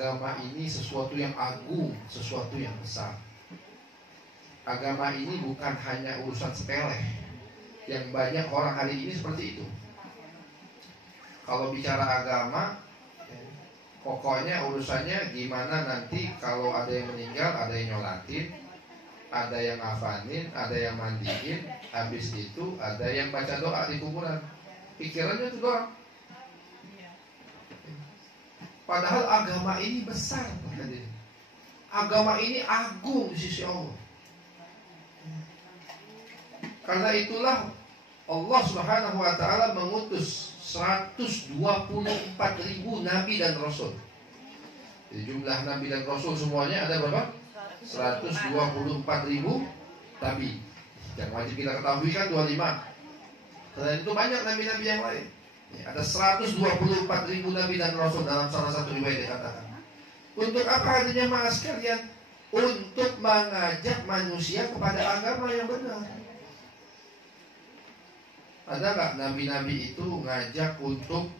Agama ini sesuatu yang agung, sesuatu yang besar. Agama ini bukan hanya urusan sepele. Yang banyak orang hari ini seperti itu. Kalau bicara agama, pokoknya urusannya gimana nanti kalau ada yang meninggal, ada yang nyolatin, ada yang ngafanin, ada yang mandiin, habis itu ada yang baca doa di kuburan. Pikirannya itu doang. Padahal agama ini besar, agama ini agung di sisi Allah. Karena itulah Allah Subhanahu wa ta'ala mengutus 124.000 nabi dan rasul. Jadi jumlah nabi dan rasul semuanya ada berapa? 124.000 nabi. Yang wajib kita ketahui kan 25. Karena itu banyak nabi-nabi yang lain. Ada 124.000 nabi dan rasul dalam salah satu riwayat dikatakan. Untuk apa hadirnya jemaah sekalian? Untuk mengajak manusia kepada agama yang benar. Ada nggak nabi-nabi itu ngajak untuk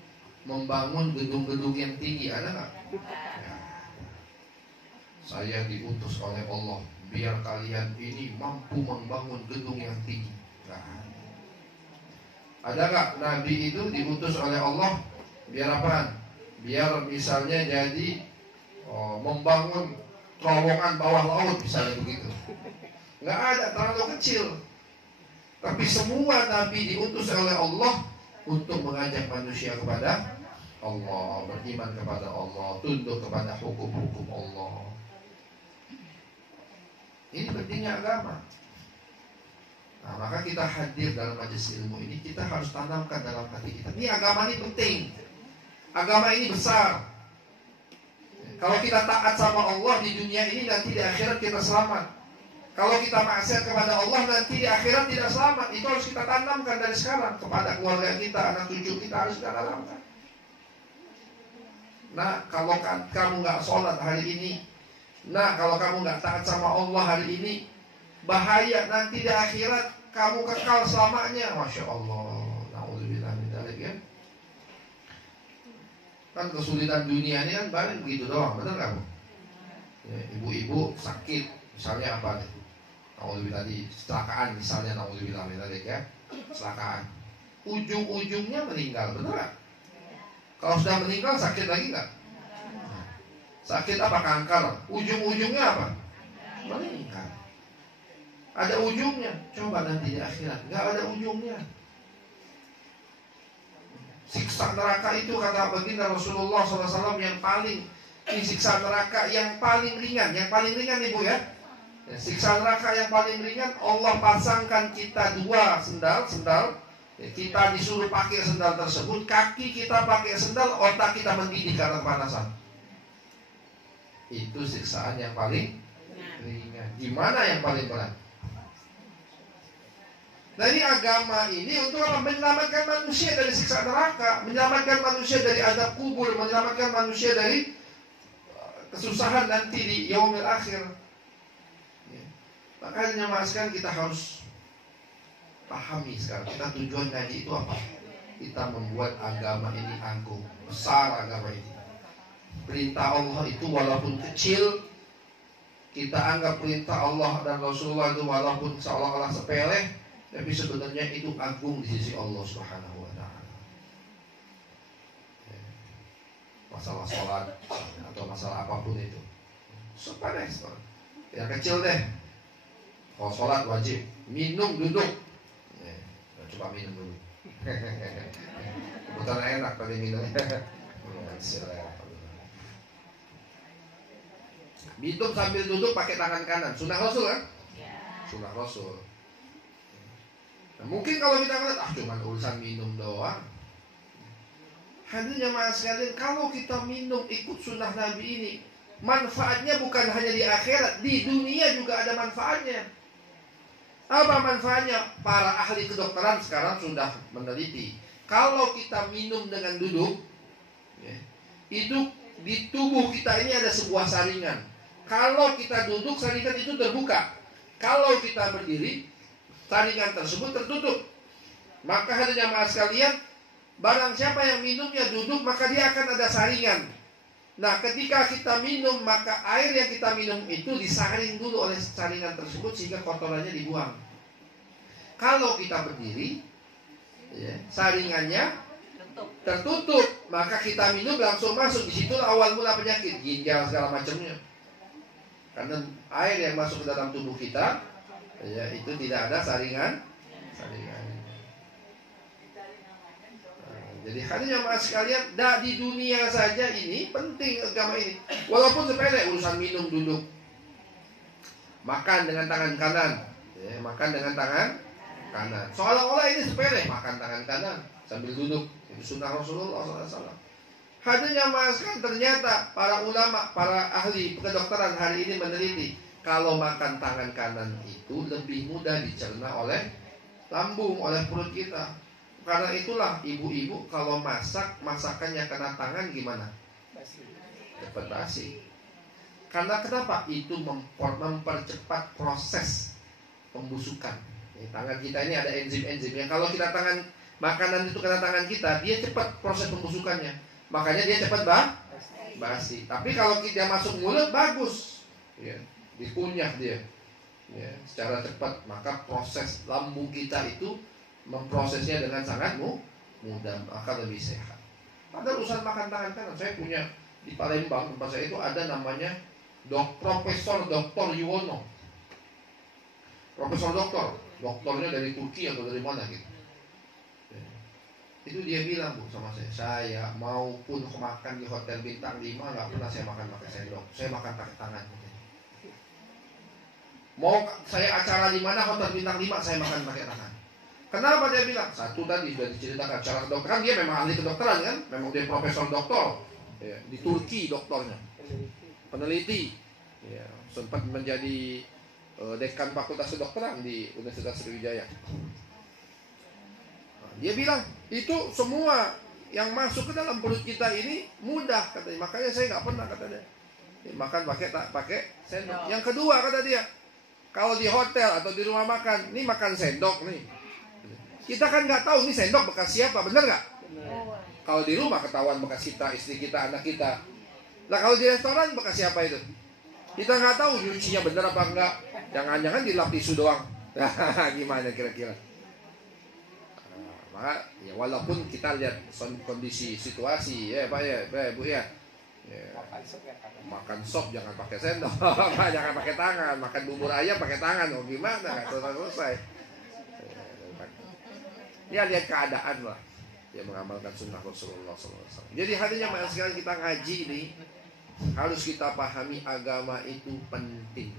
membangun gedung-gedung yang tinggi? Ada nggak? Ya. Saya diutus oleh Allah biar kalian ini mampu membangun gedung yang tinggi. Nah. Ada nggak nabi itu diutus oleh Allah biar apa? Biar misalnya jadi membangun terowongan bawah laut misalnya begitu. Nggak ada, terlalu kecil. Tapi semua nabi diutus oleh Allah untuk mengajak manusia kepada Allah, beriman kepada Allah, tunduk kepada hukum-hukum Allah. Ini pentingnya agama. Nah, maka kita hadir dalam majelis ilmu ini, kita harus tanamkan dalam hati kita. Ini agama ini penting. Agama ini besar. Kalau kita taat sama Allah di dunia ini, nanti di akhirat kita selamat. Kalau kita maksiat kepada Allah, nanti di akhirat tidak selamat. Itu harus kita tanamkan dari sekarang kepada keluarga kita, anak cucu kita harus kita tanamkan. Nah, kalau kamu nggak sholat hari ini, nah kalau kamu nggak taat sama Allah hari ini, bahaya nanti di akhirat kamu kekal selamanya. Masya Allah, na'udzubillah min dzalik ya. Kan kesulitan dunia ini kan paling begitu doang, benar kamu? Ya, ibu-ibu sakit, misalnya apa nih? Na'udzubillah tadi kecelakaan misalnya, na'udzubillah min dzalik ya, kecelakaan. Ujung-ujungnya meninggal, benar nggak? Kalau sudah meninggal sakit lagi nggak? Sakit apa? Kanker. Ujung-ujungnya apa? Meninggal. Ada ujungnya. Coba nanti di akhirat nggak ada ujungnya. Siksa neraka itu kata baginda Rasulullah SAW yang paling, ini siksa neraka yang paling ringan. Yang paling ringan ibu ya. Siksa neraka yang paling ringan, Allah pasangkan kita dua sendal. Kita disuruh pakai sendal tersebut, kaki kita pakai sendal, otak kita mendidih karena kepanasan. Itu siksaan yang paling ringan. Gimana yang paling berat? Nah, ini agama ini untuk apa? Menyelamatkan manusia dari siksa neraka, menyelamatkan manusia dari azab kubur, menyelamatkan manusia dari kesusahan nanti di yaumil akhir. Makanya maskan kita harus pahami sekarang, kita tujuan ngaji itu apa? Kita membuat agama ini agung, besar agama ini. Perintah Allah itu walaupun kecil, kita anggap perintah Allah dan Rasulullah itu walaupun seolah-olah sepele, tapi sebenarnya itu agung di sisi Allah Subhanahu wa ta'ala. Masalah sholat atau masalah apapun itu sepele, yang kecil deh. Kalau sholat wajib, minum duduk. Coba minum dulu. Kebetulan enak tadi minumnya. Minum sambil duduk pakai tangan kanan. Sunnah Rasul kan? Sunnah Rasul. Nah, mungkin kalau kita ngeliat, cuma urusan minum doang. Hadirnya mas sekalian, kalau kita minum ikut sunnah Nabi ini, manfaatnya bukan hanya di akhirat, di dunia juga ada manfaatnya. Apa manfaatnya? Para ahli kedokteran sekarang sudah meneliti. Kalau kita minum dengan duduk, ya, itu di tubuh kita ini ada sebuah saringan. Kalau kita duduk, saringan itu terbuka. Kalau kita berdiri, saringan tersebut tertutup. Maka hadirin jamaah sekalian, barang siapa yang minumnya duduk, maka dia akan ada saringan. Nah, ketika kita minum, maka air yang kita minum itu disaring dulu oleh saringan tersebut sehingga kotorannya dibuang. Kalau kita berdiri, ya, saringannya tertutup, maka kita minum langsung masuk. Di situ awal mula penyakit, ginjal segala macamnya. Karena air yang masuk ke dalam tubuh kita, ya, itu tidak ada saringan. Jadi hadirin jemaah sekalian, di dunia saja ini penting agama ini. Walaupun sepele, urusan minum, duduk, makan dengan tangan kanan, ya, makan dengan tangan kanan. Seolah-olah ini sepele, makan tangan kanan sambil duduk. Itu sunnah Rasulullah SAW. Hadirin jemaah sekalian, ternyata para ulama, para ahli kedokteran hari ini meneliti, kalau makan tangan kanan itu lebih mudah dicerna oleh lambung, oleh perut kita. Karena itulah ibu-ibu kalau masakannya kena tangan gimana? Cepat basi. Karena kenapa? Itu mempercepat proses pembusukan. Tangan kita ini ada enzim-enzim yang kalau kita makanan itu kena tangan kita, dia cepat proses pembusukannya. Makanya dia cepat basi. Tapi kalau kita masuk mulut bagus, ya, dikunyah dia, ya, secara cepat. Maka proses lambung kita itu memprosesnya dengan sangat mudah, maka lebih sehat. Padahal urusan makan tangan kanan, saya punya di Palembang tempat saya itu ada namanya Profesor Dr. Yuwono. Profesor doktornya dari Turki atau dari mana gitu. Itu dia bilang, Bu, sama saya maupun makan di hotel bintang 5 nggak pernah saya makan pakai sendok, saya makan pakai tangan. Mau saya acara di mana hotel bintang 5 saya makan pakai tangan. Kenapa dia bilang? Satu tadi sudah diceritakan secara kedokteran, dia memang ahli kedokteran kan, memang dia profesor doktor, ya, di Turki doktornya, peneliti, ya, sempat menjadi dekan fakultas kedokteran di Universitas Sriwijaya. Nah, dia bilang itu semua yang masuk ke dalam perut kita ini mudah katanya, makanya saya nggak pernah kata dia makan pakai sendok. Yang kedua kata dia, kalau di hotel atau di rumah makan, ini makan sendok nih. Kita kan nggak tahu ini sendok bekas siapa, bener nggak? Kalau di rumah ketahuan bekas kita, istri kita, anak kita. Nah kalau di restoran bekas siapa itu? Kita nggak tahu nyucinya bener apa enggak. Jangan-jangan dilap tisu doang. Gimana kira-kira? Maka ya walaupun kita lihat kondisi situasi, ya Pak ya, Bu ya. Makan sop jangan pakai sendok, jangan pakai tangan. Makan bubur ayam pakai tangan, oh gimana? Nggak selesai. Ya lihat keadaan lah, ya mengamalkan sunnah Rasulullah SAW. Jadi hadirin yang sekalian, kita ngaji ini harus kita pahami agama itu penting.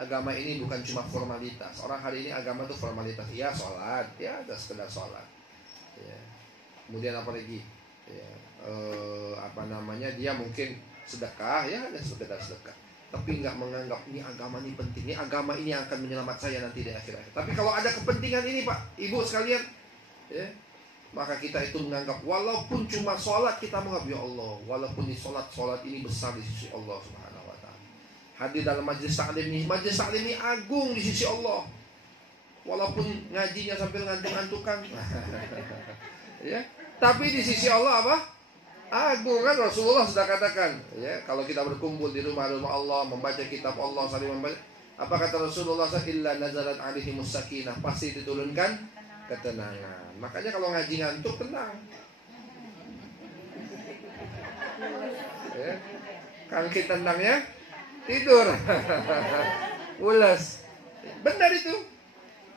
Agama ini bukan cuma formalitas. Orang hari ini agama itu formalitas. Ya sholat, ya ada sekedar sholat. Ya. Kemudian apa lagi? Ya, dia mungkin sedekah, ya ada sekedar sedekah. Tapi nggak menganggap ini agama ini penting, ini agama ini yang akan menyelamatkan saya nanti di akhir-akhir. Tapi kalau ada kepentingan ini Pak, Ibu sekalian, ya, maka kita itu menganggap walaupun cuma sholat kita menganggap ya Allah, walaupun di sholat ini besar di sisi Allah Subhanahu Wa Taala. Hadir dalam majlis taklim ini agung di sisi Allah. Walaupun ngajinya sambil ngantuk-ngantukan, ya, tapi di sisi Allah apa? Agung kan, Rasulullah sudah katakan, ya, kalau kita berkumpul di rumah-rumah Allah membaca kitab Allah, saling membaca, apa kata Rasulullah, illa nazalat alaihimus sakinah, pasti diturunkan ketenangan. Makanya kalau ngaji ngantuk tenang, ya, kaki tenangnya tidur. Ulas. Benar itu,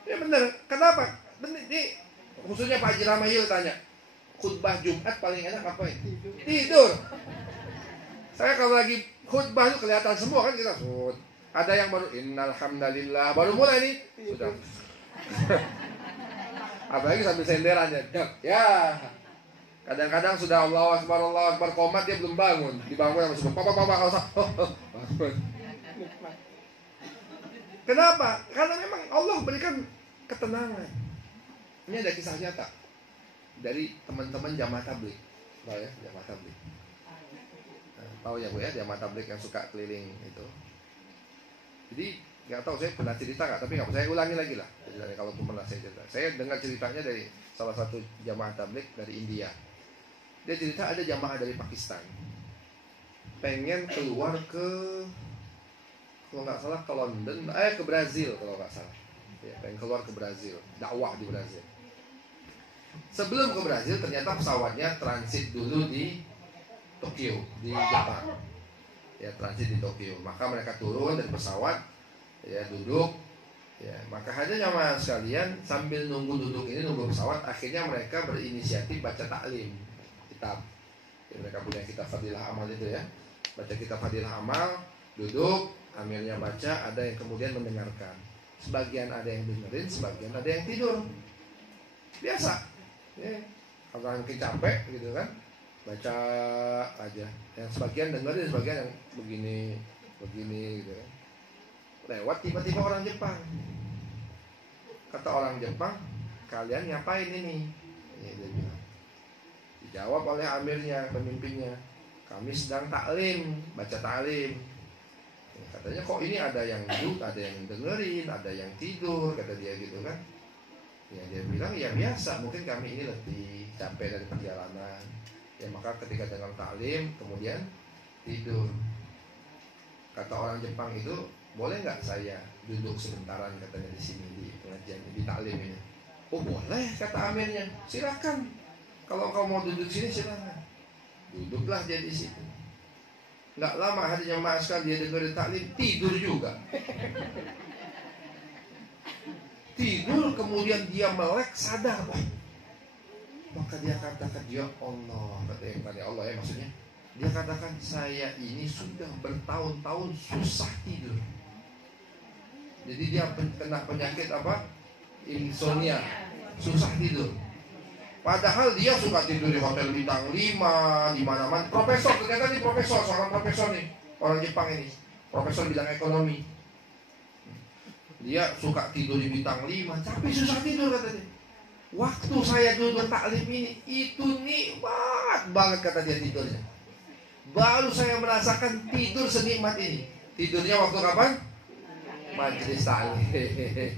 ya benar. Kenapa? Benar. Ini khususnya Pak Haji Ramayil tanya, khutbah Jumat paling enak apa ya? Tidur. Saya kalau lagi khutbah itu kelihatan semua kan kita. Ada yang baru innal hamdalillah baru mulai nih sudah. Apalagi sambil senderan ya. Kadang-kadang sudah Allahu Akbar komat dia belum bangun. Dibangun sama papa. Kenapa? Karena memang Allah berikan ketenangan. Ini ada kisah nyata dari teman-teman jamaah tabligh, tahu ya jamaah tabligh? Tahu ya Bu ya jamaah tabligh yang suka keliling itu. Jadi nggak tahu saya pernah cerita nggak, tapi nggak saya ulangi lagi lah. Kalau pernah saya cerita, saya dengar ceritanya dari salah satu jamaah tabligh dari India. Dia cerita ada jamaah dari Pakistan. pengen keluar kalau nggak salah ke London, ke Brazil kalau nggak salah. Ya, pengen keluar ke Brazil, dakwah di Brazil. Sebelum ke Brazil ternyata pesawatnya transit dulu di Tokyo, di Jepang. Ya, transit di Tokyo. Maka mereka turun dari pesawat, ya duduk. Ya, maka hanya jamaah sekalian sambil nunggu duduk ini, nunggu pesawat, akhirnya mereka berinisiatif baca taklim kitab. Ya, mereka punya kitab Fadilah Amal itu ya. Baca kitab Fadilah Amal, duduk, amirnya baca, ada yang kemudian mendengarkan. Sebagian ada yang dengerin, sebagian ada yang tidur. Biasa. Ya, kalau mungkin capek gitu kan, baca aja. Yang sebagian dengerin, sebagian yang begini gitu kan. Lewat tiba-tiba orang Jepang. Kata orang Jepang, kalian ngapain ini? Ya, dia bilang. Dijawab oleh amirnya, pemimpinnya, kami sedang taklim, baca taklim. Ya, katanya kok ini ada yang duduk, ada yang dengerin, ada yang tidur, kata dia gitu kan. Ya, dia bilang ya biasa, mungkin kami ini letih, capek dari perjalanan. Ya maka ketika dengar taklim kemudian tidur. Kata orang Jepang itu, boleh nggak saya duduk sebentaran katanya di sini di pengajian di taklim ini? Oh boleh kata amirnya, silakan. Kalau kau mau duduk sini silakan. Duduklah dia di situ. Nggak lama hari jamaah sekali dia dengerin taklim, tidur juga. Tidur kemudian dia melek sadar. Maka dia katakan, ya Allah, kata Allah ya maksudnya. Dia katakan, saya ini sudah bertahun-tahun susah tidur. Jadi dia kena penyakit apa? Insomnia, susah tidur. Padahal dia suka tidur di hotel bintang 5, di mana-mana. Profesor, ternyata nih profesor, seorang profesor nih, orang Jepang ini, profesor bidang ekonomi. Dia suka tidur di bintang 5, tapi susah tidur katanya. Waktu saya duduk taklim ini, itu nikmat banget kata dia tidurnya. Baru saya merasakan tidur senikmat ini. Tidurnya waktu kapan? Majelis taklim.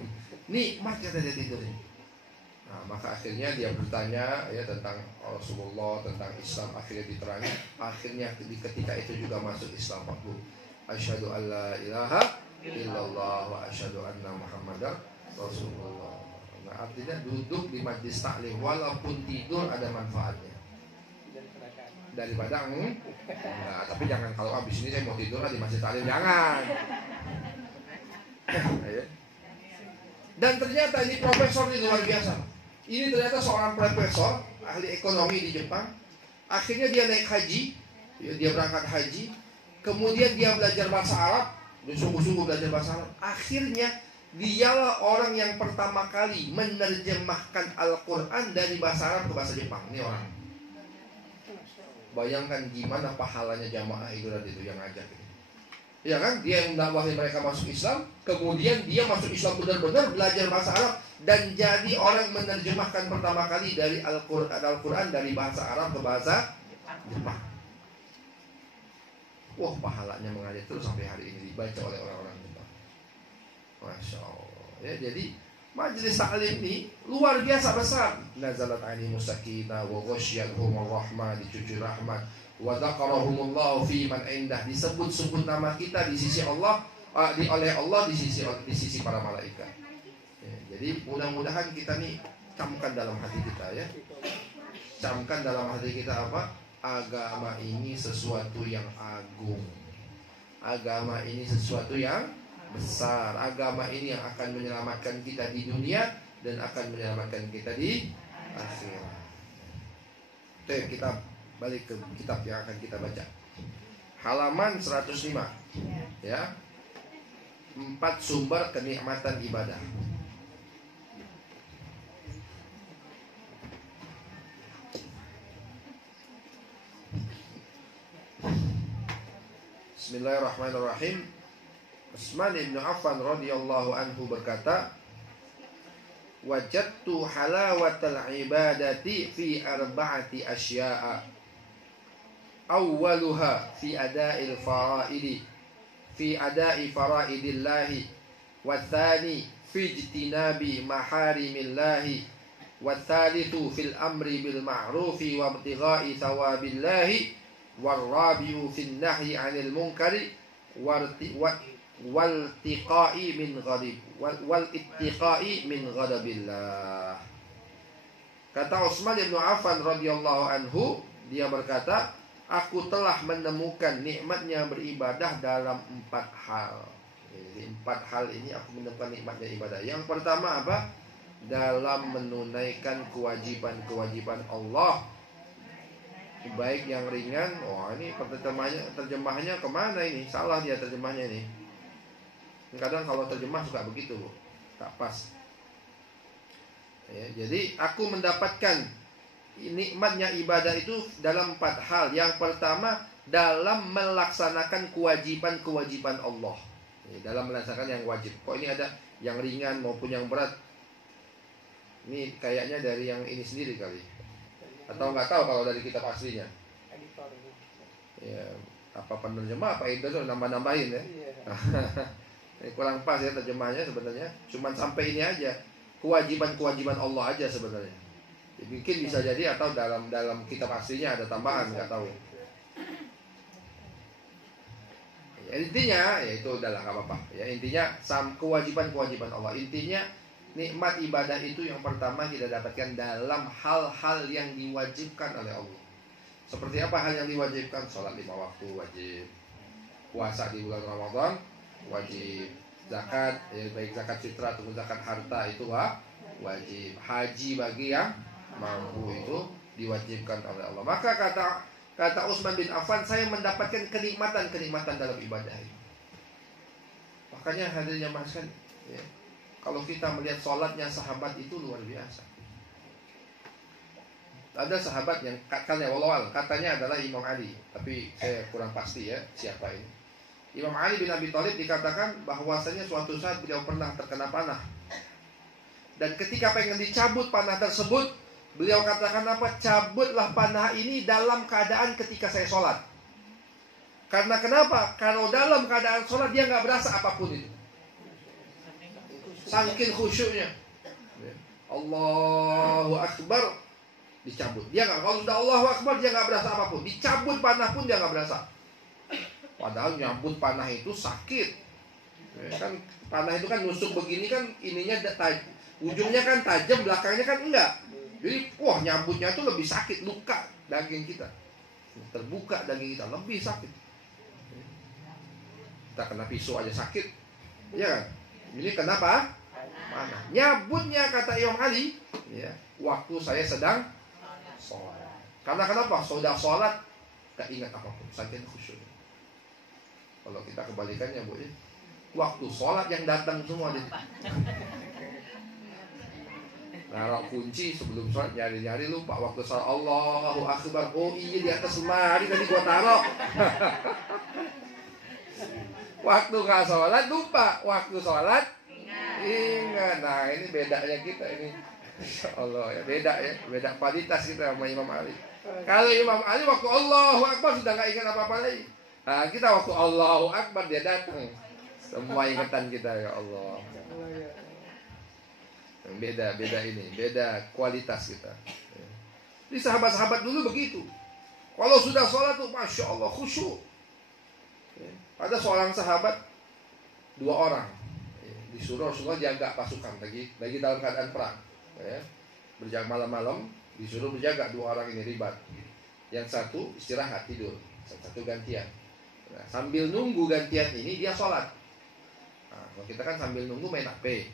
Nikmat kata dia tidurnya. Nah, maka akhirnya dia bertanya ya tentang Rasulullah, tentang Islam, akhirnya diterangi. Akhirnya ketika itu juga masuk Islam waktu. Asyhadu an la ilaha illallah wa asyhadu anna Muhammadar Rasulullah. Nah, artinya duduk di majlis taklim walaupun tidur ada manfaatnya. Daripada enggak, tapi jangan kalau habis ini saya mau tidur di majlis taklim, jangan. Dan ternyata ini profesor ini luar biasa. Ini ternyata seorang profesor ahli ekonomi di Jepang. Akhirnya dia naik haji, dia berangkat haji. Kemudian dia belajar bahasa Arab, sungguh-sungguh belajar bahasa Arab. Akhirnya dialah orang yang pertama kali menerjemahkan Al-Quran dari bahasa Arab ke bahasa Jepang. Ini orang. Bayangkan gimana pahalanya jamaah itu yang ngajak ini. Ya kan, dia yang mendakwahi mereka masuk Islam, kemudian dia masuk Islam benar-benar, belajar bahasa Arab dan jadi orang menerjemahkan pertama kali dari Al-Quran dari bahasa Arab ke bahasa Jepang. Wah, pahalanya mengalir terus sampai hari ini dibaca oleh orang-orang Jepang. Masya Allah. Ya, jadi majelis taklim ini luar biasa besar. Nazalat alaihim sakinah wa ghasyiyatuhum rahmah, dicucur rahmat. Wa dzakarahumullahu fi man indah, disebut-sebut nama kita di sisi Allah, oleh Allah di sisi para malaikat. Ya, jadi mudah-mudahan kita nih camkan dalam hati kita ya. Camkan dalam hati kita apa? Agama ini sesuatu yang agung. Agama ini sesuatu yang besar. Agama ini yang akan menyelamatkan kita di dunia dan akan menyelamatkan kita di akhirat. Oke, kita balik ke kitab yang akan kita baca. Halaman 105. Ya. 4 sumber kenikmatan ibadah. Bismillahirrahmanirrahim. Utsman bin Affan radhiyallahu anhu berkata, wajadtu halawatal ibadati fi arba'ati asya'a. Awwaluha fi ada'il fara'idi, fi ada'i fara'idillahi, wa tsani fi ijtinabi maharimillahi, wa tsalitsu fil amri bil ma'rufi wa ibtigha'i thawabillahi, Warabi'u fin nahyi 'anil munkari wal tiqa'i min ghadab wal ittiqa'i min ghadabillah. Kata Utsman bin Affan radhiyallahu anhu, dia berkata, aku telah menemukan nikmatnya beribadah dalam 4 hal. Jadi 4 hal ini aku menemukan nikmatnya ibadah. Yang pertama apa? Dalam menunaikan kewajiban-kewajiban Allah, baik yang ringan. Oh, ini terjemahnya kemana ini? Salah dia terjemahnya ini. Kadang kalau terjemah suka begitu, Bu. Tak pas. Ya, jadi aku mendapatkan nikmatnya ibadah itu dalam 4 hal. Yang pertama, dalam melaksanakan kewajiban-kewajiban Allah. Ya, dalam melaksanakan yang wajib. Kok ini ada yang ringan maupun yang berat? Ini kayaknya dari yang ini sendiri kali. Atau nggak tahu kalau dari kitab aslinya. Ya, apa penerjemah apa itu nambah-nambahin ya. Ini kurang pas ya terjemahnya sebenarnya. Cuman sampai ini aja. Kewajiban-kewajiban Allah aja sebenarnya. Ya, mungkin bisa jadi atau dalam kitab aslinya ada tambahan, nggak tahu. Ya, intinya ya itu udahlah nggak apa-apa. Ya, intinya kewajiban-kewajiban Allah. Intinya nikmat ibadah itu yang pertama kita dapatkan dalam hal-hal yang diwajibkan oleh Allah. Seperti apa hal yang diwajibkan? Sholat 5 waktu wajib, puasa di bulan Ramadan wajib, zakat, ya, baik zakat fitrah ataupun zakat harta itu wajib, haji bagi yang mampu itu diwajibkan oleh Allah. Maka kata Utsman bin Affan, saya mendapatkan kenikmatan dalam ibadah ini. Makanya hadirin yang mahasiswa, ya, kalau kita melihat sholatnya sahabat itu luar biasa. Ada sahabat yang katanya adalah Imam Ali, tapi saya kurang pasti ya siapa ini. Imam Ali bin Abi Thalib dikatakan bahwasanya suatu saat beliau pernah terkena panah. Dan ketika pengen dicabut panah tersebut, beliau katakan apa? Cabutlah panah ini dalam keadaan ketika saya sholat. Karena kenapa? Kalau dalam keadaan sholat dia nggak berasa apapun itu. Saking khusyuknya. Allahu Akbar, dicabut. Dia nggak, kalau sudah Allahu Akbar dia nggak berasa apapun. Dicabut panah pun dia nggak berasa. Padahal nyambut panah itu sakit. Ya, kan panah itu kan nusuk begini kan ininya ujungnya kan tajam, belakangnya kan enggak. Jadi wah nyambutnya itu lebih sakit, luka daging kita. Terbuka daging kita lebih sakit. Kita kena pisau aja sakit. Ya kan? Ini kenapa? Panah. Nyambutnya kata Imam Ali, ya, waktu saya sedang sholat. Karena kenapa? Sudah sholat gak ingat apapun, saking khusyuk. Kalau kita kebalikannya, Bu, ya, waktu sholat yang datang semua dia. Naruh kunci sebelum sholat, nyari-nyari lupa. Waktu sholat Allahu Akbar, oh iya di atas lemari tadi gua taruh. Waktu nggak sholat lupa, waktu sholat ingat. Nah ini bedanya kita ini. Insya Allah ya, beda kualitas kita sama Imam Ali. Kalau Imam Ali waktu Allahu Akbar sudah nggak ingat apa-apa lagi. Nah, kita waktu Allahu Akbar dia datang, semua ingatan kita, ya Allah. Beda kualitas kita. Di sahabat-sahabat dulu begitu. Kalau sudah sholat tuh Masya Allah khusyuk. Ada seorang sahabat, 2 orang disuruh jaga pasukan lagi dalam keadaan perang. Berjaga malam-malam disuruh berjaga, 2 orang ini ribat. Yang satu istirahat tidur, satu gantian. Nah, sambil nunggu gantian ini dia sholat. Nah, kalau kita kan sambil nunggu main HP.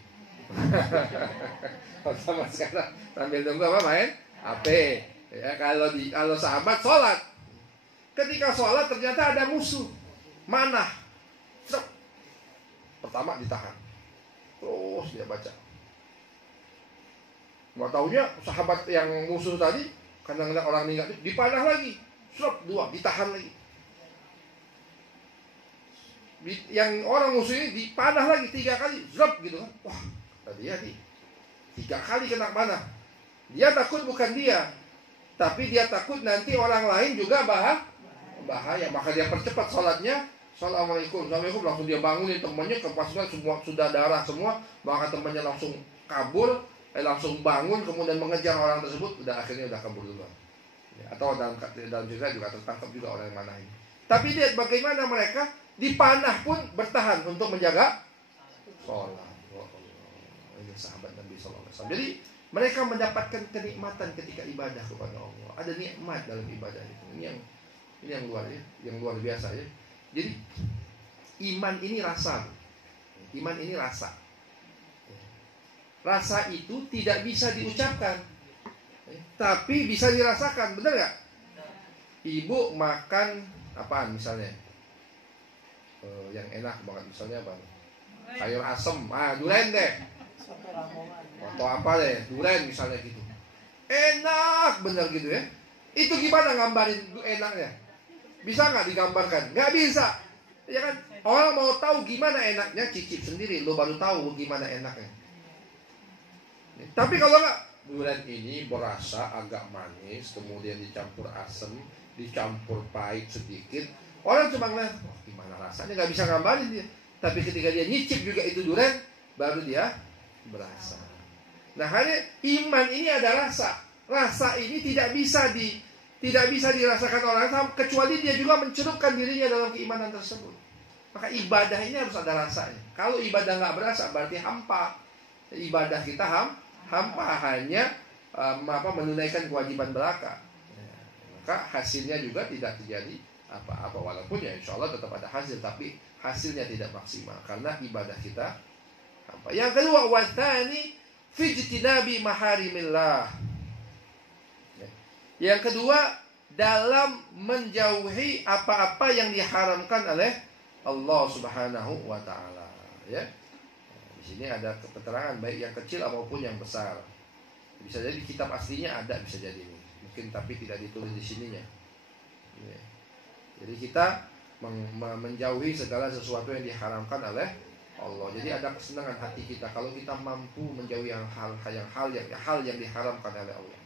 Sama sekarang sambil nunggu apa main HP. Ya, kalau sahabat sholat, ketika sholat ternyata ada musuh, manah. Pertama ditahan, terus dia baca. Nggak taunya sahabat yang musuh tadi, kadang-kadang orang meninggal dipanah lagi, 2 ditahan lagi. Yang orang musuh ini dipanah lagi 3 kali, gitu kan. Wah, tadi ya 3 kali kena panah. Dia takut bukan dia, tapi dia takut nanti orang lain juga bahaya. Maka dia percepat sholatnya. Assalamualaikum, langsung dia bangunin temannya, kepasukan semua sudah darah semua. Maka temannya langsung kabur, langsung bangun, kemudian mengejar orang tersebut. Akhirnya udah kabur duluan. Atau dalam cerita juga tertangkap juga orang yang mana ini. Tapi lihat bagaimana mereka dipanah pun bertahan untuk menjaga sholat. Ini sahabat Nabi SAW. Jadi mereka mendapatkan kenikmatan ketika ibadah kepada Allah. Ada nikmat dalam ibadah itu. Ini yang luar biasa ya. Jadi iman ini rasa. Iman ini rasa. Rasa itu tidak bisa diucapkan, tapi bisa dirasakan, benar nggak? Ibu makan apaan misalnya? Yang enak banget misalnya apa? Sayur asem, durian deh. Atau apa deh, durian misalnya gitu. Enak bener gitu ya. Itu gimana gambarin enaknya? Bisa nggak digambarkan? Nggak bisa, ya kan? Orang mau tahu gimana enaknya, cicip sendiri, lo baru tahu gimana enaknya. Tapi kalau nggak, durian ini berasa agak manis, kemudian dicampur asam, dicampur pahit sedikit. Orang cuma ngeliat, gimana rasanya, nggak bisa gambarin dia. Tapi ketika dia nyicip juga itu durian, baru dia berasa. Nah, hanya iman ini ada rasa. Rasa ini tidak bisa dirasakan orang kecuali dia juga mencelupkan dirinya dalam keimanan tersebut. Maka ibadah ini harus ada rasanya. Kalau ibadah nggak berasa, berarti hampa. Ibadah kita hampa, hanya menunaikan kewajiban belaka. Maka hasilnya juga tidak terjadi apa-apa. Walaupun ya insya Allah tetap ada hasil, tapi hasilnya tidak maksimal karena ibadah kita hampa. Yang kedua, wasani fijtinabi maharimillah. Yang kedua, dalam menjauhi apa-apa yang diharamkan oleh Allah Subhanahu wa taala, ya. Di sini ada keterangan baik yang kecil maupun yang besar. Bisa jadi kitab aslinya ada, bisa jadi ini. Mungkin tapi tidak ditulis di sininya. Ya. Jadi kita menjauhi segala sesuatu yang diharamkan oleh Allah. Jadi ada kesenangan hati kita kalau kita mampu menjauhi hal yang diharamkan oleh Allah.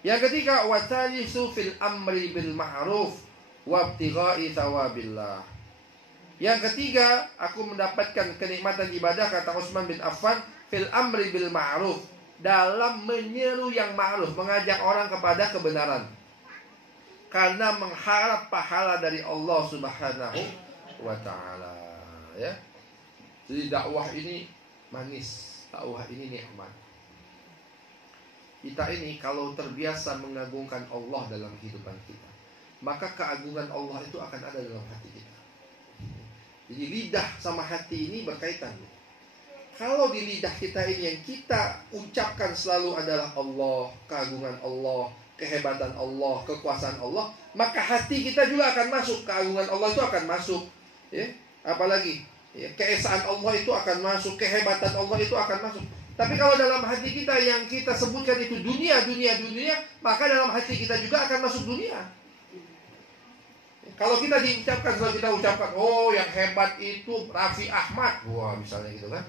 Yang ketiga, watalisu fil amri bil ma'ruf wa ibtigha'i thawabillah. Yang ketiga, aku mendapatkan kenikmatan ibadah, kata Utsman bin Affan, fil amri bil ma'ruf, dalam menyeru yang ma'ruf, mengajak orang kepada kebenaran. Karena mengharap pahala dari Allah Subhanahu wa taala, ya. Jadi dakwah ini manis, dakwah ini nikmat. Kita ini kalau terbiasa mengagungkan Allah dalam kehidupan kita, maka keagungan Allah itu akan ada dalam hati kita. Jadi lidah sama hati ini berkaitan. Kalau di lidah kita ini yang kita ucapkan selalu adalah Allah, keagungan Allah, kehebatan Allah, kekuasaan Allah, maka hati kita juga akan masuk, keagungan Allah itu akan masuk, ya. Apalagi ya, keesaan Allah itu akan masuk, kehebatan Allah itu akan masuk. Tapi kalau dalam hati kita yang kita sebutkan itu dunia, maka dalam hati kita juga akan masuk dunia. Kalau kita diucapkan, kalau kita ucapkan, oh yang hebat itu Raffi Ahmad, wah misalnya gitu kan,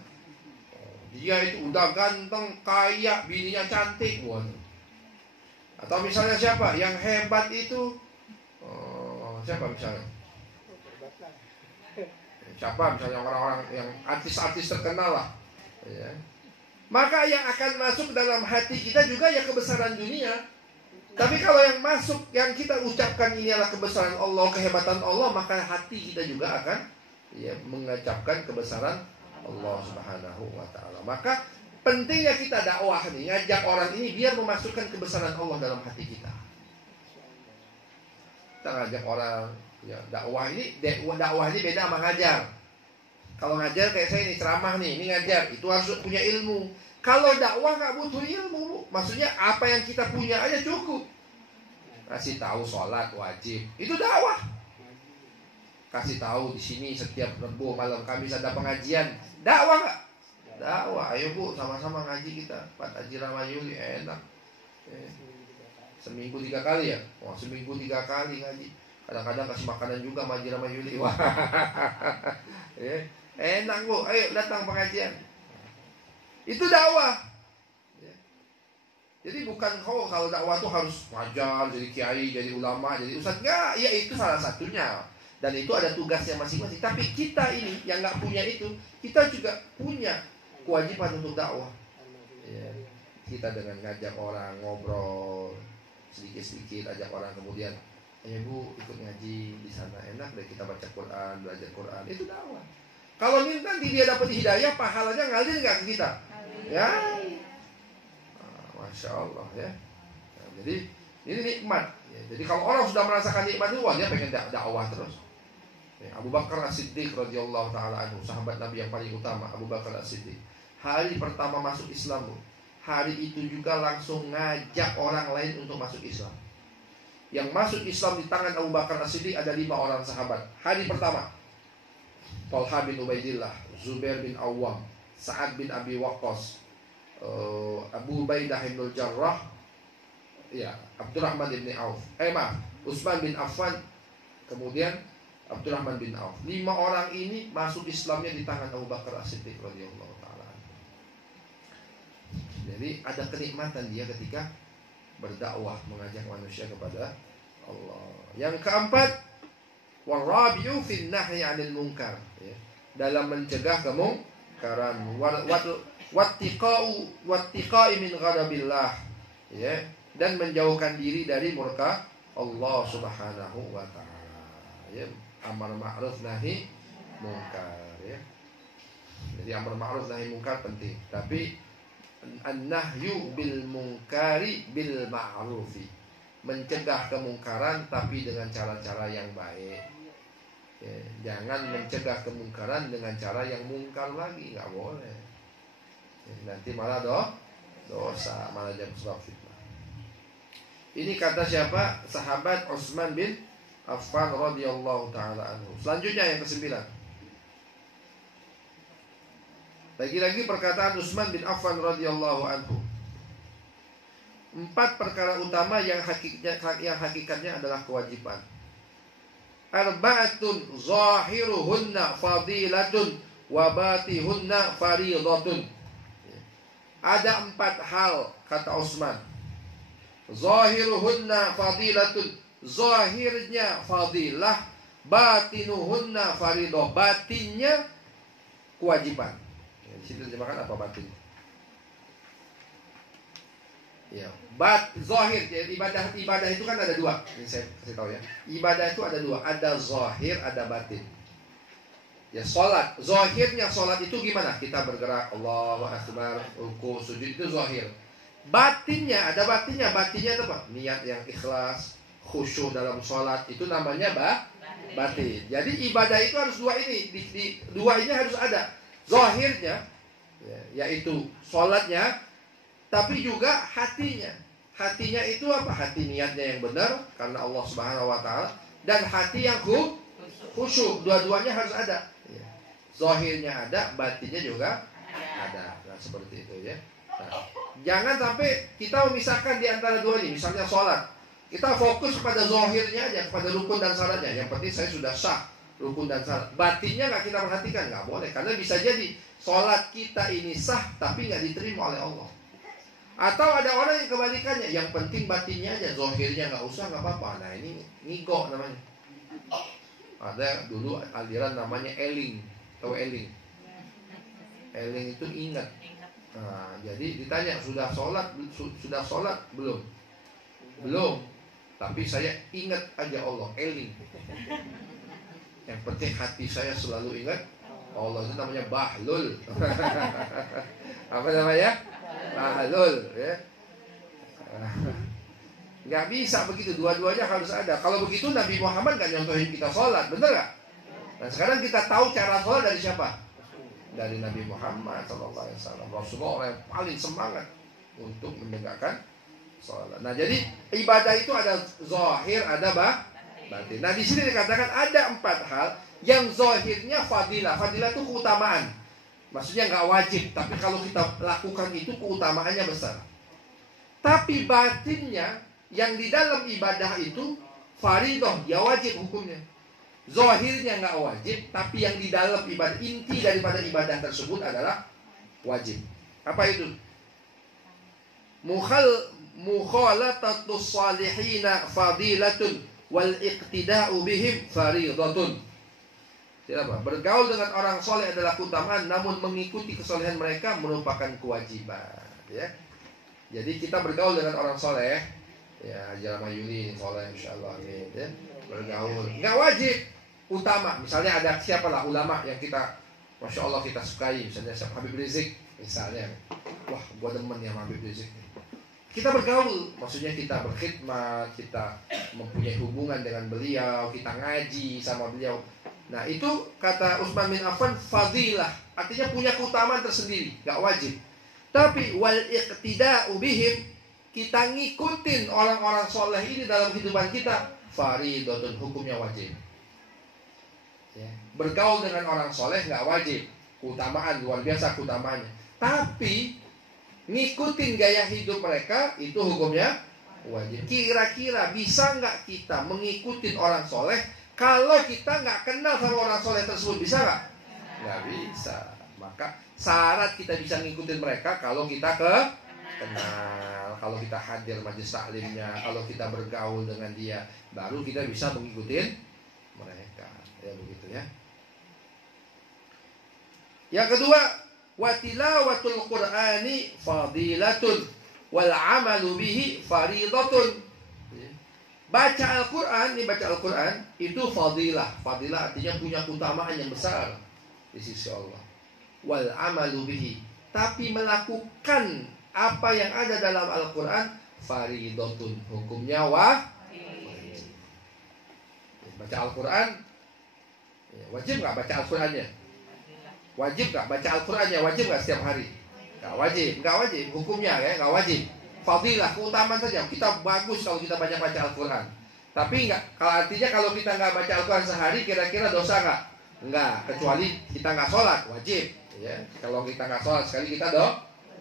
dia itu udah ganteng, kaya, bininya cantik, wah. Atau misalnya siapa yang hebat itu, siapa misalnya? Siapa misalnya orang-orang yang artis-artis terkenal lah, ya. Maka yang akan masuk dalam hati kita juga ya kebesaran dunia. Tapi kalau yang masuk, yang kita ucapkan ini adalah kebesaran Allah, kehebatan Allah, maka hati kita juga akan ya mengucapkan kebesaran Allah Subhanahu wa taala. Maka pentingnya kita dakwah nih, ngajak orang ini biar memasukkan kebesaran Allah dalam hati kita. Kita ngajak orang, ya dakwah ini beda sama ngajar. Kalau ngajar kayak saya ini ceramah nih, ini ngajar, itu harus punya ilmu. Kalau dakwah nggak butuh ilmu, maksudnya apa yang kita punya aja cukup. Kasih tahu sholat wajib, itu dakwah. Kasih tahu di sini setiap Rabu malam Kamis ada pengajian, dakwah nggak? Dakwah. Ayo Bu, sama-sama ngaji kita. Pak Haji Ramayuli enak. Seminggu 3 kali ya? Wah, seminggu 3 kali ngaji. Kadang-kadang kasih makanan juga Haji Ramayuli. Wah, enak Bu, ayo datang pengajian. Itu dakwah. Jadi bukan kalau dakwah itu harus ngajar, jadi kiai, jadi ulama, jadi ustadz. Enggak, ya itu salah satunya. Dan itu ada tugasnya masing-masing. Tapi kita ini yang nggak punya itu, kita juga punya kewajiban untuk dakwah. Ya, kita dengan ngajak orang ngobrol, sedikit-sedikit ajak orang, kemudian Bu ikut ngaji di sana, enak deh kita baca Quran, belajar Quran, itu dakwah. Kalau nanti dia dapat hidayah, pahalanya ngalir nggak ke kita? Ya, Masya Allah ya. Nah, jadi ini nikmat. Ya, jadi kalau orang sudah merasakan nikmat itu, wah dia pengen dakwah terus. Ya, Abu Bakar As-Siddiq radhiyallahu taala anhu, sahabat Nabi yang paling utama, Abu Bakar As-Siddiq. Hari pertama masuk Islam, Bu, hari itu juga langsung ngajak orang lain untuk masuk Islam. Yang masuk Islam di tangan Abu Bakar As-Siddiq ada 5 orang sahabat. Hari pertama, Talha bin Ubaidillah, Zubair bin Awwam, Sa'ad bin Abi Waqqas, Abu Ubaidah bin Jarrah, ya, Abdurrahman bin Auf, Utsman bin Affan, kemudian Abdurrahman bin Auf. 5 orang ini masuk Islamnya di tangan Abu Bakar As-Siddiq radhiyallahu taala. Jadi ada kenikmatan dia ketika berdakwah, mengajak manusia kepada Allah. Yang keempat, warabi'u fin nahyi 'anil munkar, ya, dalam mencegah kemungkaran, wattiqa'i min ghadabillah, ya, dan menjauhkan diri dari murka Allah Subhanahu wa taala, ya, amar ma'ruf nahi munkar, ya. Jadi amar ma'ruf nahi munkar penting, tapi an-nahyu bil munkari bil ma'rufi, mencegah kemungkaran tapi dengan cara-cara yang baik. Ya, jangan mencegah kemungkaran dengan cara yang mungkar lagi, nggak boleh. Ya, nanti malah dosa, malah jadi sebab fitnah. Ini kata siapa? Sahabat Utsman bin Affan radhiyallahu taala anhu. Selanjutnya yang ke-9. Lagi-lagi perkataan Utsman bin Affan radhiyallahu anhu. 4 perkara utama yang hakikatnya adalah kewajiban. Arba'atun zahiruhunna fadilatun wa batihunna faridatun. Ada 4 hal kata Utsman. Zahiruhunna fadilatun, zahirnya fadilah, batinuhunna faridah, batinnya kewajiban. Di sini terjemahkan apa batin? Ya, zahir, ya, ibadah itu kan ada 2. Ini saya kasih tahu ya. Ibadah itu ada 2, ada zahir, ada batin. Ya, salat, zahirnya salat itu gimana? Kita bergerak, Allahu akbar, ruku, sujud, itu zahir. Batinnya, ada batinnya. Batinnya itu apa? Niat yang ikhlas, khusyuk dalam salat, itu namanya batin. Jadi ibadah itu harus 2 ini, dua ini harus ada. Zahirnya, ya, yaitu salatnya, tapi juga hatinya. Hatinya itu apa? Hati niatnya yang benar karena Allah Subhanahu wa taala, dan hati yang khusyuk. Dua-duanya harus ada. Ya. Zahirnya ada, batinnya juga ada. Nah, seperti itu ya. Nah, jangan sampai kita memisahkan di antara 2 ini. Misalnya sholat, kita fokus pada zahirnya aja, pada rukun dan syaratnya. Yang penting saya sudah sah rukun dan syarat. Batinnya nggak kita perhatikan, nggak boleh. Karena bisa jadi sholat kita ini sah tapi nggak diterima oleh Allah. Atau ada orang yang kebalikannya, yang penting batinnya aja, zahirnya nggak usah, nggak apa-apa. Nah ini ngigo namanya. Ada dulu aliran namanya eling. Tahu eling? Eling itu ingat. Nah, jadi ditanya sudah sholat belum? Belum. Tapi saya ingat aja Allah, eling. Yang penting hati saya selalu ingat Allah, itu namanya bahlul. Apa namanya? Bahlul, ya. Nggak bisa begitu, dua-duanya harus ada. Kalau begitu Nabi Muhammad nggak nyontohin kita sholat, bener nggak? Nah sekarang kita tahu cara sholat dari siapa? Dari Nabi Muhammad SAW. Rasulullah orang yang paling semangat untuk menegakkan sholat. Nah jadi ibadah itu ada zahir, ada batin. Nah di sini dikatakan ada 4 hal yang zahirnya fadilah. Fadilah itu keutamaan. Maksudnya nggak wajib, tapi kalau kita lakukan itu keutamaannya besar. Tapi batinnya yang di dalam ibadah itu faridah, ya wajib hukumnya. Zahirnya nggak wajib, tapi yang di dalam ibadah, inti daripada ibadah tersebut adalah wajib. Apa itu? Mukhalatatus salihina fadilatun wal iqtida'u bihim faridatun. Apa? Bergaul dengan orang soleh adalah keutamaan, namun mengikuti kesolehan mereka merupakan kewajiban. Ya. Jadi kita bergaul dengan orang soleh, Ya, Haji Ramayuni soleh insyaallah ya. Bergaul. Nggak wajib. Utama, misalnya ada siapa lah ulama yang kita Masya Allah kita sukai, misalnya Habib Rizik misalnya. Wah, gua demen ya Habib Rizik. Kita bergaul, maksudnya kita berkhidmat, kita mempunyai hubungan dengan beliau, kita ngaji sama beliau. Nah itu kata Utsman bin Affan fadilah, artinya punya keutamaan tersendiri, nggak wajib. Tapi wal iqtida'u bihim, kita ngikutin orang-orang soleh ini dalam kehidupan kita, faridatun, hukumnya wajib. Ya. Bergaul dengan orang soleh nggak wajib, keutamaan luar biasa keutamaannya. Tapi ngikutin gaya hidup mereka itu hukumnya wajib. Kira-kira bisa nggak kita mengikuti orang soleh kalau kita nggak kenal sama orang soleh tersebut? Bisa nggak? Nggak bisa. Maka syarat kita bisa ngikutin mereka kalau kita kenal, kalau kita hadir majelis taklimnya, kalau kita bergaul dengan dia, baru kita bisa mengikuti mereka. Ya begitu ya. Yang kedua, wa tilawatul Qur'ani fadilatun wal amalu bihi faridatun. Baca Al-Qur'an, ini baca Al-Qur'an itu fadilah. Fadilah artinya punya keutamaan yang besar di sisi Allah. Wal amalu bihi, tapi melakukan apa yang ada dalam Al-Qur'an faridatun, hukumnya wajib. Baca Al-Qur'an wajib nggak baca Al-Qur'annya? Wajib nggak baca Al-Qur'annya? Wajib nggak setiap hari? Nggak wajib, nggak wajib. Hukumnya ya nggak wajib. Fadilah, keutamaan saja. Kita bagus kalau kita banyak baca Al-Qur'an. Tapi nggak, kalau artinya kalau kita nggak baca Al-Qur'an sehari, kira-kira dosa nggak? Nggak, kecuali kita nggak sholat, wajib. Ya, kalau kita nggak sholat sekali kita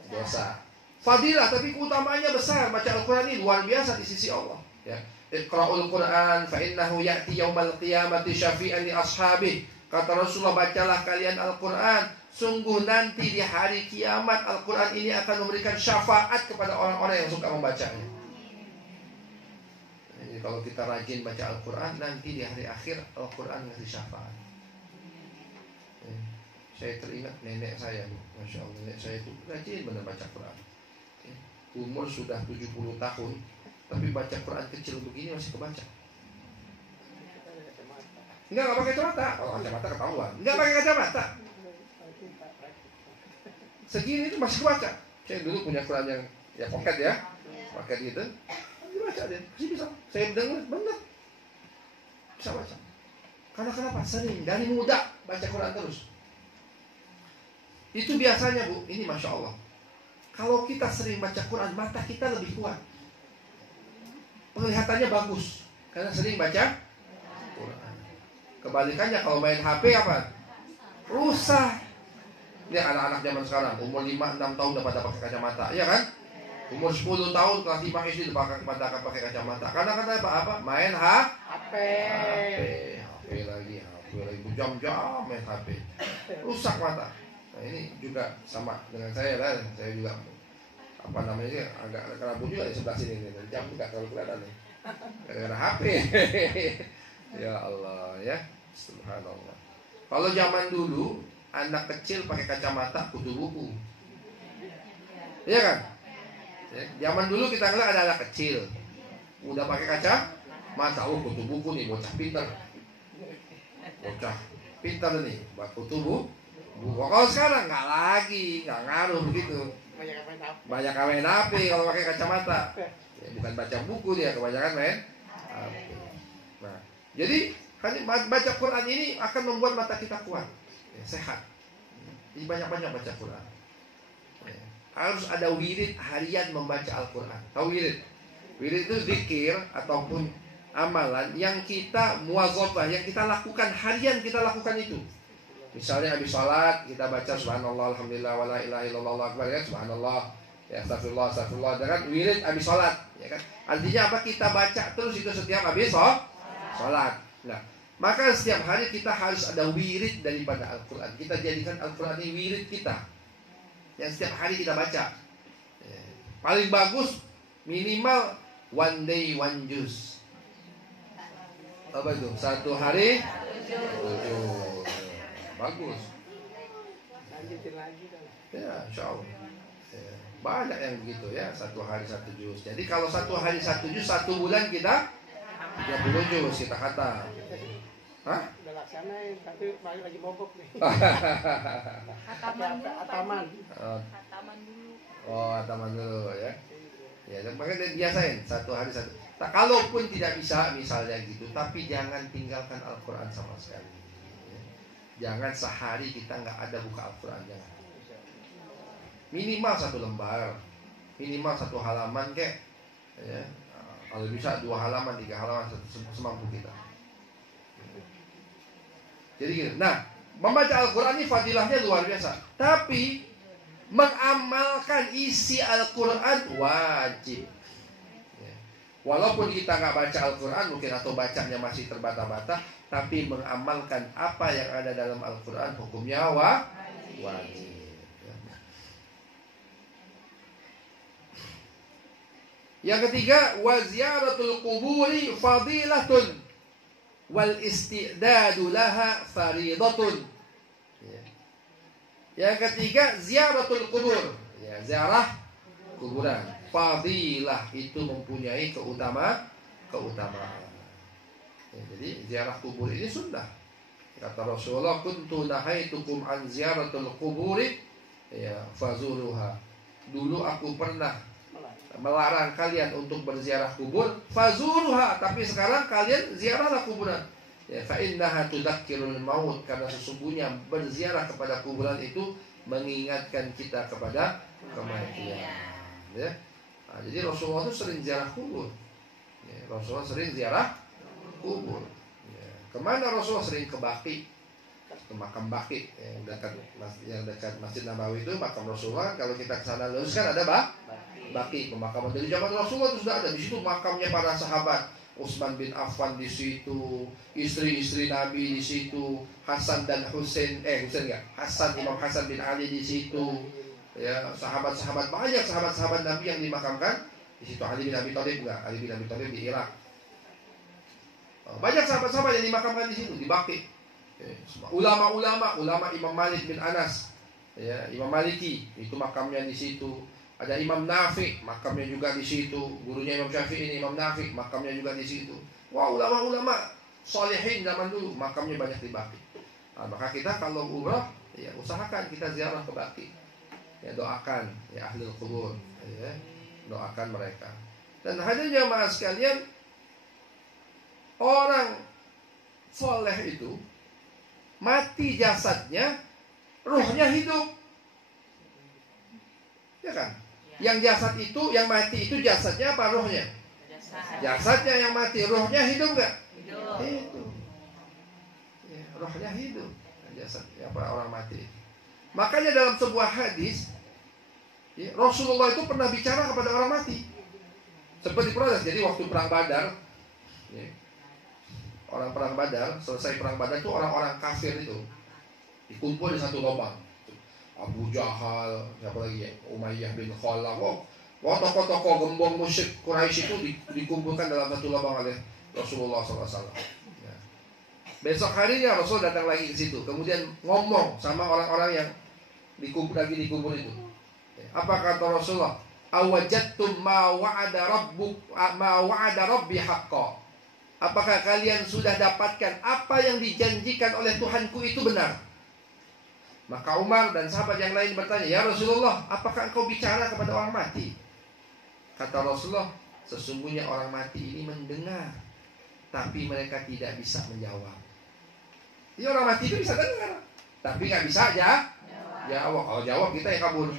dosa. Fadilah, tapi keutamaannya besar. Baca Al-Qur'an ini luar biasa di sisi Allah. Ya. Iqra'ul Qur'an fa innahu ya'ti yaumal qiyamati syafi'an li ashabih. Kata Rasulullah, bacalah kalian Al-Qur'an, sungguh nanti di hari kiamat Al-Qur'an ini akan memberikan syafaat kepada orang-orang yang suka membacanya. Jadi kalau kita rajin baca Al-Qur'an, nanti di hari akhir Al-Qur'an ngasih syafaat. Saya teringat nenek saya, Masya Allah, nenek saya itu rajin benar baca Qur'an. Umur sudah 70 tahun, tapi baca Quran kecil begini masih kebaca. Enggak pakai kacamata. Kalau kacamata ketahuan. Enggak pakai kacamata. Segini itu masih kebaca. Saya dulu punya Quran yang ya pocket ya, pocket gitu. Dibaca dia, masih bisa. Saya dengar benar. Bisa baca. Karena kenapa? Sering dari muda baca Quran terus. Itu biasanya Bu, ini Masya Allah. Kalau kita sering baca Quran, mata kita lebih kuat. Penglihatannya bagus karena sering baca Quran. Kebalikannya kalau main HP apa? Rusak. Lihat anak-anak zaman sekarang umur 5-6 tahun udah pada pakai kacamata, ya kan? Umur 10 tahun kelas 5 SD udah pada pakai kacamata. Karena apa? Main HP lagi jam-jam main HP. Rusak mata. Nah, ini juga sama dengan saya lah. Saya juga agak kerabut juga di sebelah sini nih. Jam juga kalau kelihatan nih. Gara-gara HP. Ya Allah ya. Subhanallah. Kalau zaman dulu anak kecil pakai kacamata kutu buku. Iya kan? Ya, zaman dulu kita ngeliat ada anak kecil udah pakai kacamata, kutu buku nih, bocah pintar. Bocah pintar nih, kutu buku. Kalau sekarang nggak lagi, nggak ngaruh begitu. Banyak main HP kalau pakai kacamata. Ya, bukan baca buku dia, kebanyakan main HP. Nah, jadi baca Quran ini akan membuat mata kita kuat, ya, sehat. Jadi banyak-banyak baca Quran. Ya, harus ada wirid harian membaca Al-Quran. Tahu wirid? Wirid itu zikir ataupun amalan yang kita muwazafah, yang kita lakukan harian, kita lakukan itu. Misalnya habis sholat kita baca subhanallah alhamdulillah wala ilaha illallah Allahu akbar, ya subhanallah, ya astagfirullah, dengan wirid habis sholat, ya kan? Artinya apa? Kita baca terus itu setiap habis sholat. Nah, maka setiap hari kita harus ada wirid daripada Al-Quran. Kita jadikan Al-Quran ini wirid kita, yang setiap hari kita baca. Paling bagus minimal one day one juz. Apa itu? Satu hari 7. Bagus. Lanjutin lagi kan? Ya, insya Allah. Ya, banyak yang begitu ya, 1 hari 1 juz. Jadi kalau 1 hari 1 juz, 1 bulan kita 30 juz kita khatam. Hah? Udah laksanain, tapi lagi mogok nih. Hataman dulu. Hataman. Hataman dulu. Oh, hataman dulu ya. Ya, makanya biasain 1 hari 1. Nah, kalaupun tidak bisa misalnya gitu, tapi jangan tinggalkan Al-Quran sama sekali. Ya. Jangan sehari kita nggak ada buka Al-Quran, jangan. Minimal 1 lembar, minimal 1 halaman kek. Ya. Kalau bisa 2 halaman, 3 halaman semampu kita. Jadi gitu. Nah, membaca Al-Quran ini fadilahnya luar biasa. Tapi mengamalkan isi Al-Quran wajib. Ya. Walaupun kita nggak baca Al-Quran mungkin atau bacanya masih terbata-bata, tapi mengamalkan apa yang ada dalam Al-Quran hukumnya wajib. Ya. Yang ketiga, wa ziyaratul quburi fadilatun wal istidadu laha faridatun. Ya. Yang ketiga, ziaratul kubur. Ya, ziarah kuburan. Fadilah itu mempunyai keutamaan. Ya, jadi ziarah kubur ini sunnah. Kata Rasulullah, kuntu nahaitukum an ziyaratul kuburi ya fazuruha. Dulu aku pernah melarang kalian untuk berziarah kubur, fazuruha, tapi sekarang kalian ziarahlah kuburan. Ya, fa innaha tudzakkirul maut, karena sesungguhnya berziarah kepada kuburan itu mengingatkan kita kepada kematian. Ya. Nah, jadi Rasulullah itu sering ziarah kubur. Ya, Rasulullah sering ziarah kubur. Ya. Kemana Rasulullah sering ke Baqi, ke makam Baqi yang dekat Masjid Nabawi itu makam Rasulullah. Kalau kita ke sana lurus kan ada Baqi, pemakaman dari zaman Rasulullah itu sudah ada. Di situ makamnya para sahabat. Utsman bin Affan di situ, istri-istri Nabi di situ, Hasan dan Husain, Imam Hasan bin Ali di situ. Ya, sahabat-sahabat banyak sahabat-sahabat Nabi yang dimakamkan di situ. Ali bin Abi Thalib enggak? Ali bin Abi Thalib di Irak. Banyak sahabat-sahabat yang dimakamkan di situ, di Baqi. Ulama Imam Malik bin Anas, ya, Imam Maliki itu makamnya di situ. Ada Imam Nafi, makamnya juga di situ. Gurunya Imam Syafi'i ini Imam Nafi, makamnya juga di situ. Wah, ulama-ulama solehin zaman dulu, makamnya banyak di Baqi. Nah, maka kita kalau umrah, ya usahakan kita ziarah ke Baqi. Ya, doakan ya ahlul qubur, ya, doakan mereka. Dan hadirnya jemaah sekalian, orang soleh itu mati jasadnya, ruhnya hidup, ya kan? Yang jasad itu, yang mati itu jasadnya apa rohnya? Jasadnya yang mati, rohnya hidup nggak? Hidup. Ya, rohnya hidup. Jasadnya apa orang mati. Makanya dalam sebuah hadis, ya, Rasulullah itu pernah bicara kepada orang mati. Seperti proses. Jadi waktu perang Badar, ya, orang perang Badar, selesai perang Badar itu orang-orang kafir itu dikumpul di satu lubang. Abu Jahal, siapa lagi ya? Umayyah bin Khalaf. Wah, tokoh-tokoh gembong musyrik Quraisy itu dikumpulkan dalam satu lubang oleh Rasulullah SAW. Ya. Besok harinya Rasul datang lagi ke situ, kemudian ngomong sama orang-orang yang dikumpul itu. Ya. Apa kata Rasulullah? Awajadtum ma wa'ada rabbi haqqan. Apakah kalian sudah dapatkan apa yang dijanjikan oleh Tuhanku itu benar? Maka Umar dan sahabat yang lain bertanya, ya Rasulullah, apakah engkau bicara kepada orang mati? Kata Rasulullah, sesungguhnya orang mati ini mendengar, tapi mereka tidak bisa menjawab. Jadi orang mati itu bisa dengar, tapi nggak bisa aja jawab. Kalau jawab kita yang kabur.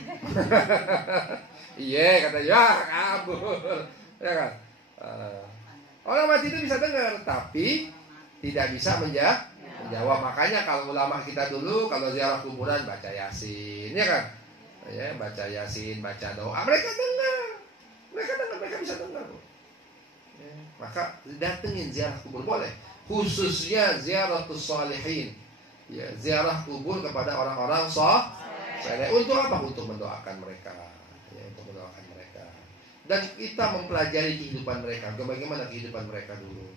Iya, kata ya kabur, ya kan? Orang mati itu bisa dengar, tapi tidak bisa menjawab. Makanya kalau ulama kita dulu kalau ziarah kuburan baca Yasin, ya kan? Ya, baca Yasin, baca doa. Mereka bisa dengar. Ya, maka datengin ziarah kubur boleh, khususnya ziaratus shalihin. Ya, ziarah kubur kepada orang-orang saleh. Untuk apa? Untuk mendoakan mereka. Ya, untuk mendoakan mereka. Dan kita mempelajari kehidupan mereka, bagaimana kehidupan mereka dulu.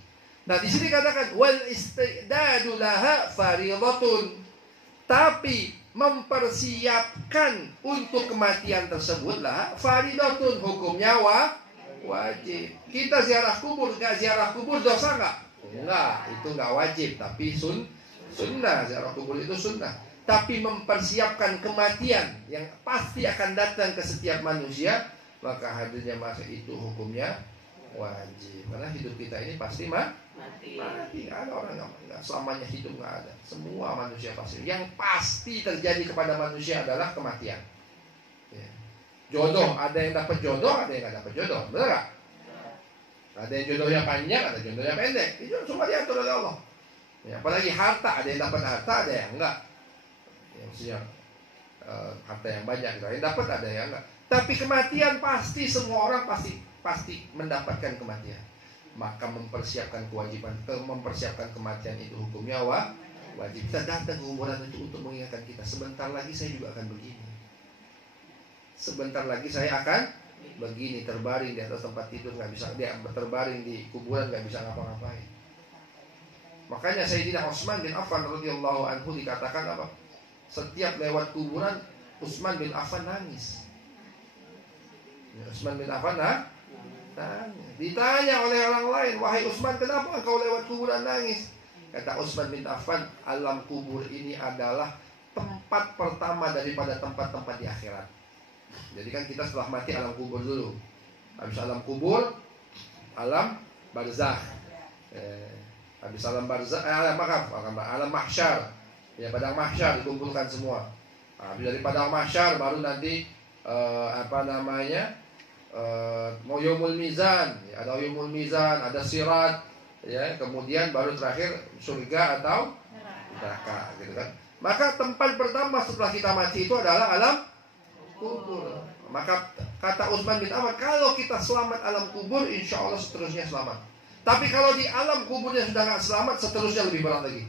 Nah, di sini katakan wal istidadu laha fariidatun. Tapi mempersiapkan untuk kematian tersebutlah faridatun, hukumnya wajib. Kita ziarah kubur, nggak ziarah kubur dosa nggak? Enggak, itu nggak wajib, tapi sunnah. Ziarah kubur itu sunnah. Tapi mempersiapkan kematian yang pasti akan datang ke setiap manusia, maka hadirnya masa itu hukumnya wajib. Karena hidup kita ini pasti mati. Nggak ada orang nggak selamanya hidup, nggak ada. Semua manusia pasti. Yang pasti terjadi kepada manusia adalah kematian. Ya. Jodoh, ada yang dapat jodoh, ada yang nggak dapat jodoh, benar nggak? Ada yang jodohnya panjang, ada yang jodohnya pendek. Itu semua diatur oleh Allah. Ya, apalagi harta, ada yang dapat harta, ada yang enggak. Ya, maksudnya harta yang banyak, ada yang dapat, ada yang enggak. Tapi kematian pasti semua orang pasti mendapatkan kematian. Maka mempersiapkan kewajiban, mempersiapkan kematian itu hukumnya wajib. Kita datang ke kuburan itu untuk mengingatkan kita, sebentar lagi saya juga akan begini. Sebentar lagi saya akan begini, terbaring di atas tempat tidur, nggak bisa, dia terbaring di kuburan, nggak bisa ngapa-ngapain. Makanya Sayyidina Utsman bin Affan radhiyallahu anhu dikatakan apa? Setiap lewat kuburan Utsman bin Affan nangis. Utsman bin Affan nangis. Ditanya oleh orang lain, wahai Utsman, kenapa engkau lewat kuburan nangis? Kata Utsman bin Affan, alam kubur ini adalah tempat pertama daripada tempat-tempat di akhirat. Jadi kan kita setelah mati alam kubur dulu. Habis alam kubur, alam barzakh. Habis alam barzakh, alam mahsyar. Ya, padang mahsyar dikumpulkan semua. Habis dari padang mahsyar baru nanti yaumul mizan. Ya, ada yaumul mizan, ada sirat. Ya, kemudian baru terakhir surga atau neraka, gitu kan. Maka tempat pertama setelah kita mati itu adalah alam kubur. Maka kata Utsman bin Affan, kalau kita selamat alam kubur, insya Allah seterusnya selamat. Tapi kalau di alam kuburnya sudah nggak selamat, seterusnya lebih berat lagi.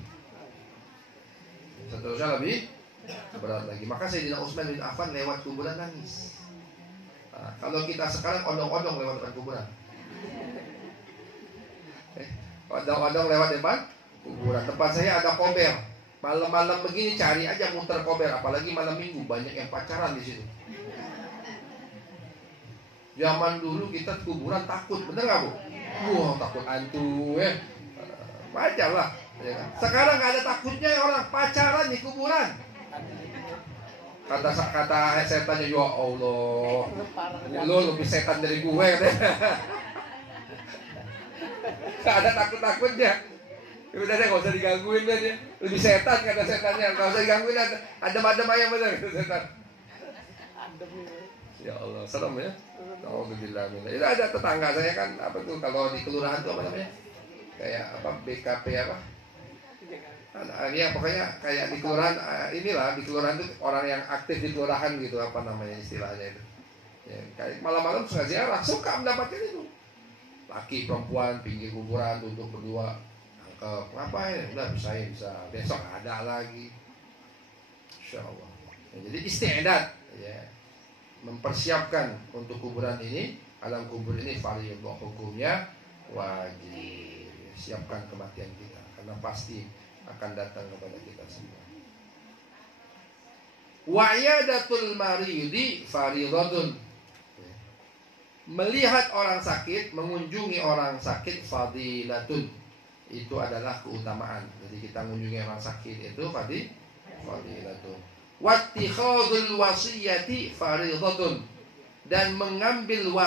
Seterusnya lebih berat lagi. Maka Sayyidina Utsman bin Affan lewat kuburan nangis. Nah, kalau kita sekarang odong-odong lewat depan kuburan, odong-odong lewat depan kuburan. Tempat saya ada kober. Malam-malam begini cari aja muter kober, apalagi malam minggu banyak yang pacaran di situ. Zaman dulu kita kuburan takut, bener nggak Bu? Wah, takut hantu ya. Wajar lah. Ya. Sekarang nggak ada takutnya orang pacaran di kuburan. Kata setannya, ya Allah, lo lebih setan dari gue katanya. Nggak ada takut-takutnya. Udah deh, gak usah digangguin deh dia. Lebih setan kata setannya. Gak usah digangguin, adem-adem aja bener kata setan. Ya Allah, serem ya. Alhamdulillah. Itu ada tetangga saya kan, apa tuh kalau di kelurahan tuh apa namanya? Kayak apa, BKP apa? Ya pokoknya kayak di kelurahan, inilah di kelurahan tuh orang yang aktif di kelurahan gitu, apa namanya istilahnya itu. Ya, kayak malam-malam suka ziarah, suka mendapatkan itu. Laki perempuan pinggir kuburan duduk berdua. Ngapain? Udah bisa besok ada lagi. Insyaallah. Ya, jadi isti'dad ya. Mempersiapkan untuk kuburan ini, alam kubur ini fardhu hukumnya wajib. Siapkan kematian kita karena pasti akan datang kepada kita semua. Wa'iyadatul maridi fardhatun. Melihat orang sakit, mengunjungi orang sakit fadilatun. Itu adalah keutamaan. Jadi kita mengunjungi orang sakit itu fadilatun. Wattikhadul wasiyati fardhatun. Dan mengambil